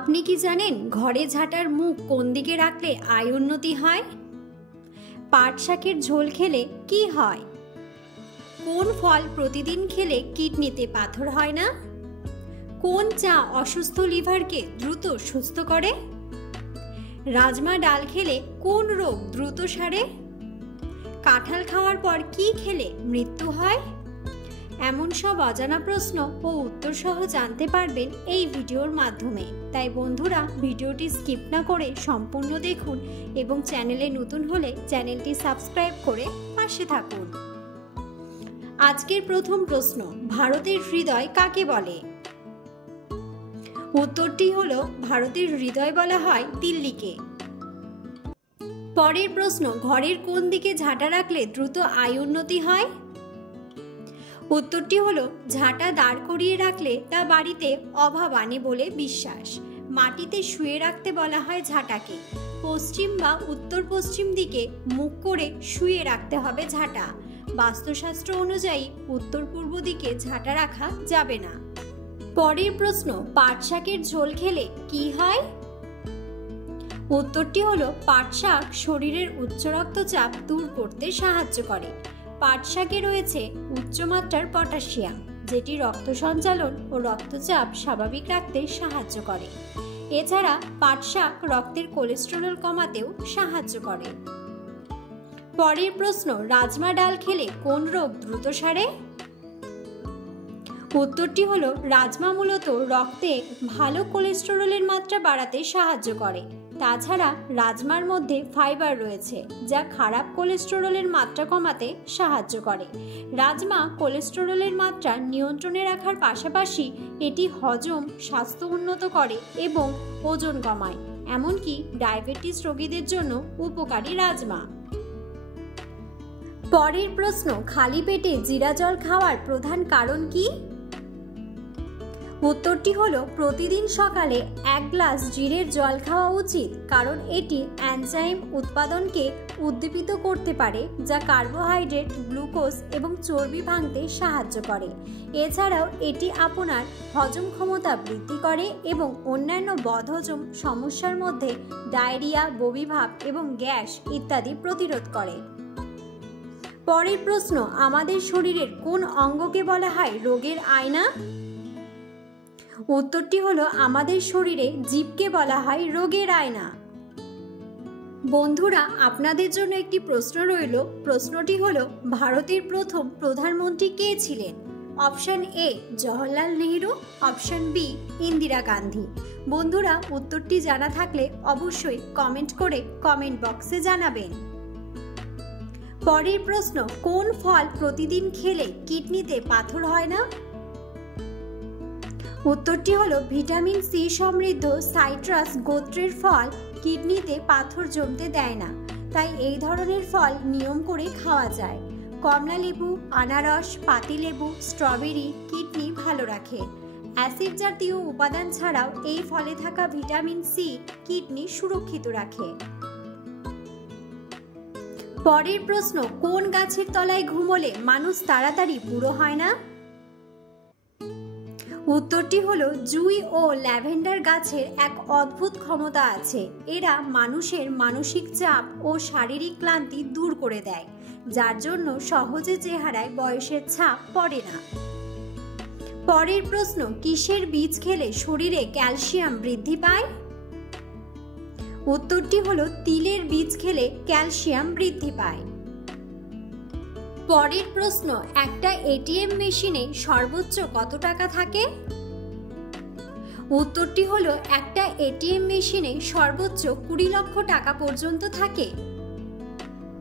আপনি কি জানেন ঘরে ঝাঁটার মুখ কোন দিকে রাখলে আয় উন্নতি হয়? পাট শাকের ঝোল খেলে কি হয়? কোন ফল প্রতিদিন খেলে কিডনিতে পাথর হয় না? কোন চা অসুস্থ লিভারকে দ্রুত সুস্থ করে? রাজমা ডাল খেলে কোন রোগ দ্রুত সারে? কাঁঠাল খাওয়ার পর কি খেলে মৃত্যু হয়? এমন সব অজানা প্রশ্ন ও উত্তর সহ জানতে পারবেন এই ভিডিওর মাধ্যমে। তাই বন্ধুরা, ভিডিওটি স্কিপ না করে সম্পূর্ণ দেখুন এবং চ্যানেলে নতুন হলে চ্যানেলটি সাবস্ক্রাইব করে পাশে থাকুন। আজকের প্রথম প্রশ্ন, ভারতের হৃদয় কাকে বলে? উত্তরটি হলো ভারতের হৃদয় বলা হয় দিল্লিকে। পরের প্রশ্ন, ঘরের কোন দিকে ঝাঁটা রাখলে দ্রুত আয় উন্নতি হয়? উত্তরটি হলো ঝাঁটা দাঁড় করিয়ে রাখলে তা বাড়িতে অভাব আনে বলে বিশ্বাস। মাটিতে শুয়ে রাখতে বলা হয় ঝাঁটাকে। পশ্চিম বা উত্তর পশ্চিম দিকে মুখ করে শুয়ে রাখতে হবে ঝাঁটা। বাস্তুশাস্ত্র অনুযায়ী উত্তর পূর্ব দিকে ঝাঁটা রাখা যাবে না। পরের প্রশ্ন, পাট শাকের ঝোল খেলে কি হয়? উত্তরটি হলো পাট শাক শরীরের উচ্চ রক্তচাপ দূর করতে সাহায্য করে। পাট শাকে রয়েছে উচ্চমাত্রার পটাশিয়াম, যেটি রক্ত সঞ্চালন ও রক্তচাপ স্বাভাবিক রাখতে সাহায্য করে। এছাড়া পাট শাক রক্তের কোলেস্টেরল কমাতেও সাহায্য করে। পরের প্রশ্ন, রাজমা ডাল খেলে কোন রোগ দ্রুত সারে? উত্তরটি হলো রাজমা মূলত রক্তে ভালো কোলেস্টেরলের মাত্রা বাড়াতে সাহায্য করে। তাছাড়া রাজমার মধ্যে ফাইবার রয়েছে, যা খারাপ কোলেস্টেরলের মাত্রা কমাতে সাহায্য করে। রাজমা কোলেস্টেরলের মাত্রা নিয়ন্ত্রণে রাখার পাশাপাশি এটি হজম, স্বাস্থ্য উন্নত করে এবং ওজন কমায়। এমনকি ডায়াবেটিস রোগীদের জন্য উপকারী রাজমা। পরের প্রশ্ন, খালি পেটে জিরা জল খাওয়ার প্রধান কারণ কি? উত্তরটি হলো প্রতিদিন সকালে 1 গ্লাস জিরের জল খাওয়া উচিত, কারণ এটি এনজাইম উৎপাদনকে উদ্দীপিত করতে পারে, যা কার্বোহাইড্রেট, গ্লুকোজ এবং চর্বি ভাঙতে সাহায্য করে। এছাড়াও এটি আপনার হজম ক্ষমতা বৃদ্ধি করে এবং অন্যান্য বদহজম সমস্যার মধ্যে ডায়রিয়া, বমিভাব এবং গ্যাস ইত্যাদি প্রতিরোধ করে। পরের প্রশ্ন, আমাদের শরীরের কোন অঙ্গকে বলা হয় রোগের আয়না? উত্তরটি হলো আমাদের শরীরে জিভকে বলা হয় রোগের আয়না। বন্ধুরা, আপনাদের জন্য একটি প্রশ্ন রইল। প্রশ্নটি হলো, ভারতের প্রথম প্রধানমন্ত্রী কে ছিলেন? Option A Jawaharlal Nehru, option B Indira Gandhi. বন্ধুরা, উত্তরটি জানা থাকলে অবশ্যই কমেন্ট করে কমেন্ট বক্সে জানাবেন। পরের প্রশ্ন, কোন ফল প্রতিদিন খেলে কিডনিতে পাথর হয় না? উত্তরটি হলো ভিটামিন সি সমৃদ্ধ সাইট্রাস গোত্রের ফল কিডনিতে পাথর জমতে দেয় না, তাই এই ধরনের ফল নিয়ম করে খাওয়া যায়। কমলা লেবু, আনারস, পাতিলেবু, স্ট্রবেরি কিডনি ভালো রাখে। অ্যাসিড জাতীয় উপাদান ছাড়াও এই ফলে থাকা ভিটামিন সি কিডনি সুরক্ষিত রাখে। পরের প্রশ্ন, কোন গাছের তলায় ঘুমোলে মানুষ তাড়াতাড়ি বুড়ো হয় না? উত্তরটি হলো জুঁই ও ল্যাভেন্ডার গাছের এক অদ্ভুত ক্ষমতা আছে। এরা মানুষের মানসিক চাপ ও শারীরিক ক্লান্তি দূর করে দেয়, যার জন্য সহজে চেহারায় বয়সের ছাপ পড়ে না। পরের প্রশ্ন, কিসের বীজ খেলে শরীরে ক্যালসিয়াম বৃদ্ধি পায়? উত্তরটি হলো তিলের বীজ খেলে ক্যালসিয়াম বৃদ্ধি পায়। পরের প্রশ্ন, একটা এটিএম মেশিনে সর্বোচ্চ কত টাকা থাকে? উত্তরটি হলো একটা এটিএম মেশিনে সর্বোচ্চ 20 লক্ষ টাকা পর্যন্ত থাকে।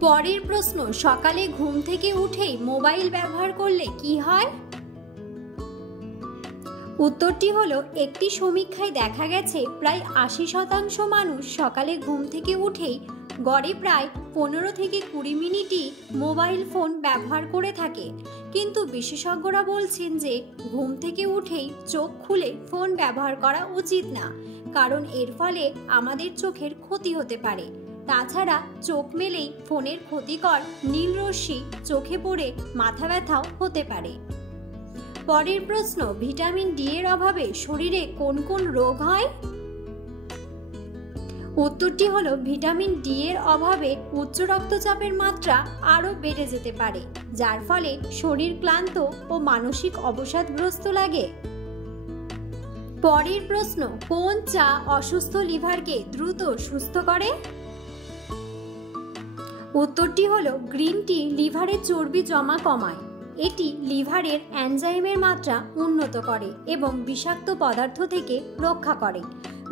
পরের প্রশ্ন, সকালে ঘুম থেকে উঠেই মোবাইল ব্যবহার করলে কি হয়? উত্তরটি হলো একটি সমীক্ষায় দেখা গেছে প্রায় 80% মানুষ সকালে ঘুম থেকে উঠেই গড়ে প্রায় 15 থেকে 20 মিনিটই মোবাইল ফোন ব্যবহার করে থাকে। কিন্তু বিশেষজ্ঞরা বলছেন যে ঘুম থেকে উঠেই চোখ খুলে ফোন ব্যবহার করা উচিত না, কারণ এর ফলে আমাদের চোখের ক্ষতি হতে পারে। তাছাড়া চোখ মেলেই ফোনের ক্ষতিকর নীল রশ্মি চোখে পড়ে মাথা ব্যথাও হতে পারে। পরের প্রশ্ন, ভিটামিন ডি এর অভাবে শরীরে কোন কোন রোগ হয়? উত্তরটি হলো ভিটামিন ডি এর অভাবে উচ্চ রক্তচাপের মাত্রা আরও বেড়ে যেতে পারে, যার ফলে শরীর ক্লান্ত ও মানসিক অবসাদগ্রস্ত লাগে। পরের প্রশ্ন, কোন চা অসুস্থ লিভারকে দ্রুত সুস্থ করে? উত্তরটি হলো গ্রিন টি লিভারে চর্বি জমা কমায়। এটি লিভারের এনজাইমের মাত্রা উন্নত করে এবং বিষাক্ত পদার্থ থেকে রক্ষা করে।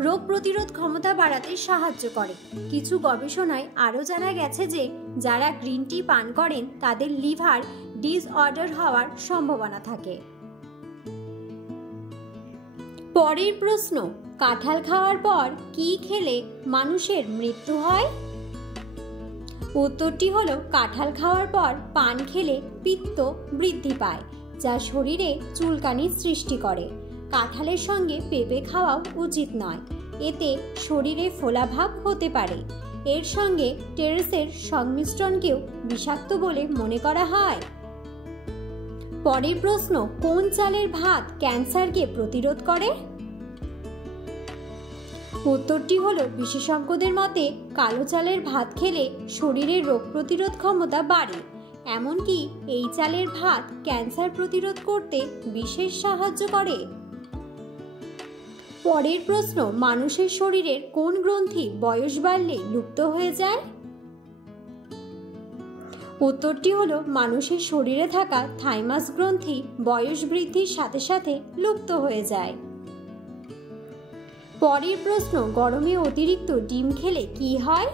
রোগ প্রতিরোধ ক্ষমতা বাড়াতে সাহায্য করে। কিছু গবেষণায় আরও জানা গেছে যে যারা গ্রিন টি পান করেন তাদের লিভার ডিসঅর্ডার হওয়ার সম্ভাবনা থাকে। পরের প্রশ্ন, কাঁঠাল খাওয়ার পর কি খেলে মানুষের মৃত্যু হয়? উত্তরটি হলো কাঁঠাল খাওয়ার পর পান খেলে পিত্ত বৃদ্ধি পায়, যা শরীরে চুলকানির সৃষ্টি করে। কাঁঠালের সঙ্গে পেঁপে খাওয়াও উচিত নয়, এতে শরীরে ফোলাভাব হতে পারে। এর সঙ্গে টেরেসের সংমিশ্রণকেও বিষাক্ত বলে মনে করা হয়। পরের প্রশ্ন, কোন চালের ভাত ক্যান্সারকে প্রতিরোধ করে? উত্তরটি হলো বিশেষজ্ঞদের মতে কালো চালের ভাত খেলে শরীরের রোগ প্রতিরোধ ক্ষমতা বাড়ে। এমনকি এই চালের ভাত ক্যান্সার প্রতিরোধ করতে বিশেষ সাহায্য করে। পরের প্রশ্ন, মানুষের শরীরের কোন গ্রন্থি বয়স বাড়লে লুপ্ত হয়ে যায়? উত্তরটি হলো মানুষের শরীরে থাকা থাইমাস গ্রন্থি বয়স বৃদ্ধির সাথে সাথে লুপ্ত হয়ে যায়। পরের প্রশ্ন, গরমে অতিরিক্ত ডিম খেলে কি হয়?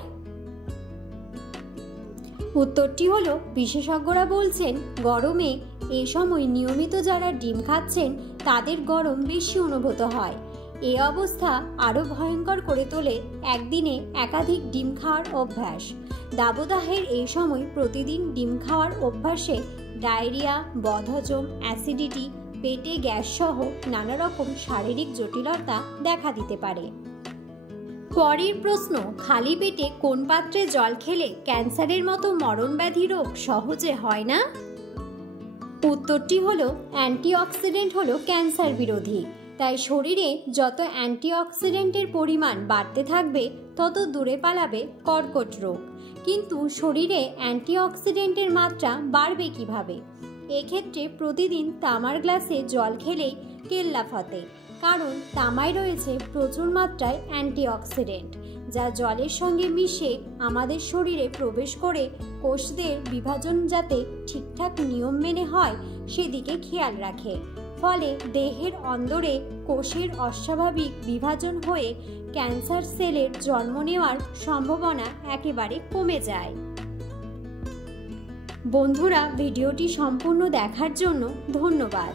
উত্তরটি হলো বিশেষজ্ঞরা বলছেন গরমে এ সময় নিয়মিত যারা ডিম খাচ্ছেন তাদের গরম বেশি অনুভূত হয়। এ অবস্থা আরও ভয়ঙ্কর করে তোলে একদিনে একাধিক ডিম খাওয়ার অভ্যাস। দাবদাহের এই সময় প্রতিদিন ডিম খাওয়ার অভ্যাসে ডায়রিয়া, বদহজম, অ্যাসিডিটি, পেটে গ্যাস সহ নানা রকম শারীরিক জটিলতা দেখা দিতে পারে। পরের প্রশ্ন, খালি পেটে কোন পাত্রে জল খেলে ক্যান্সারের মতো মরণব্যাধি রোগ সহজে হয় না? উত্তরটি হলো অ্যান্টিঅক্সিডেন্ট হলো ক্যান্সার বিরোধী, তাই শরীরে যত অ্যান্টিঅক্সিডেন্টের পরিমাণ বাড়তে থাকবে তত দূরে পালাবে কর্কট রোগ। কিন্তু শরীরে অ্যান্টিঅক্সিডেন্টের মাত্রা বাড়বে কিভাবে? এক্ষেত্রে প্রতিদিন তামার গ্লাসে জল খেলেই কেল্লা ফতে, কারণ তামায় রয়েছে প্রচুর মাত্রায় অ্যান্টিঅক্সিডেন্ট, যা জলের সঙ্গে মিশে আমাদের শরীরে প্রবেশ করে কোষদের বিভাজন যাতে ঠিকঠাক নিয়ম মেনে হয় সেদিকে খেয়াল রাখে। ফলে দেহের অন্দরে কোষের অস্বাভাবিক বিভাজন হয়ে ক্যান্সার সেলের জন্ম নেওয়ার সম্ভাবনা একেবারে কমে যায়। বন্ধুরা, ভিডিওটি সম্পূর্ণ দেখার জন্য ধন্যবাদ।